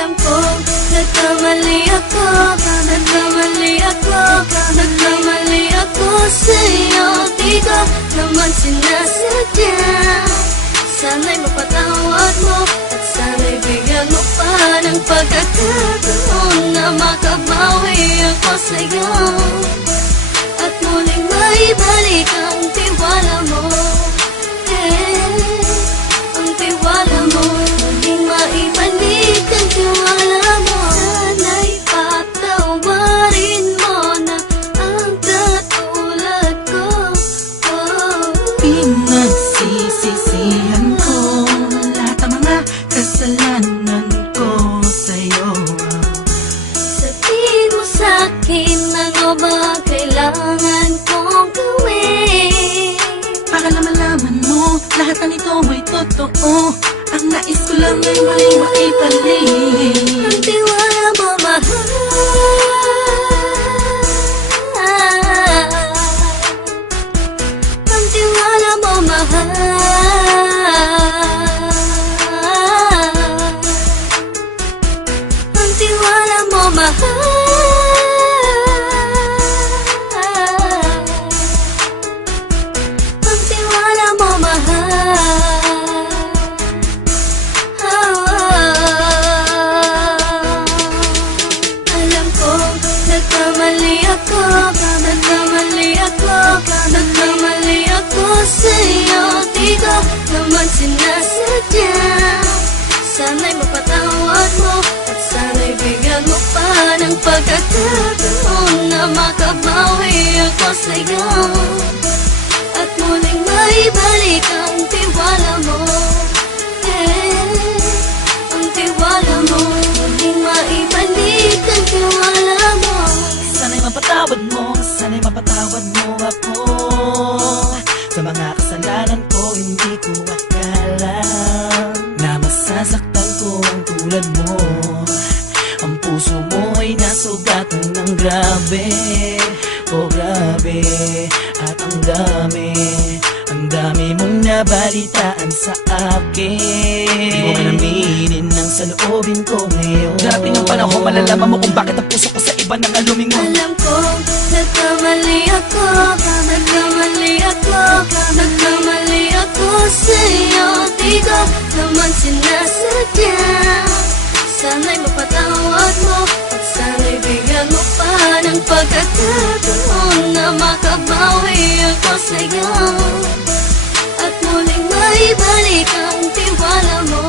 Alam ko, nagkamali ako, nagkamali ako, nagkamali ako sa'yo. Di ko naman sinasadya. Sana'y mapatawad mo at sana'y bigyan mo pa ng pagkakataon na makabawi ako sa'yo at muling maibalik ang tiwala mo. Ang tiwala mo, muling maibalik ang tiwala mo. Sana'y patawarin mo na ang katulad ko. Pinagsisisihan ko lahat ng mga kasalanan ko sa'yo. Sabihin mo sa'kin ano ba kailangan kong gawin Para malaman mo lahat na nito ay totoo. Ang nais ko lang ay muling maibalik ang tiwala mo, mahal. Ang tiwala mo, mahal. Ang tiwala mo, mahal. Ang tiwala mo, mahal. Alam ko, nagkamali ako, nagkamali ako, nagkamali ako sa'yo. Di ko naman sinasadya. Sana'y mapatawad mo at sana'y bigyan mo pa ng pagkakataon na makabawi ako sa'yo at muling maibalik ang tiwala mo. Ang tiwala mo, muling maibalik ang tiwala mo. Sana'y mapatawad mo, sana'y mapatawad mo ako sa mga kasalanan ko. Hindi ko akala na masasaktan ko ang tulad mo. Ang puso mo ay nasugatan ng grabe, oh grabe. At ang dami mong nabalitaan sa akin. Di mo man aminin ang saloobin ko ngayon. Darating ang panahon, malalaman mo kung bakit ang puso ko sa iba nang alumingon. Alam ko, nagkamali ako, nagkamali ako, nagkamali ako sa'yo. Di ko naman sinasadya. Sana'y mapatawad mo at sana'y bigyan mo pa ng pagkakataon na makabawi ako sa'yo at muling maibalik ang tiwala mo.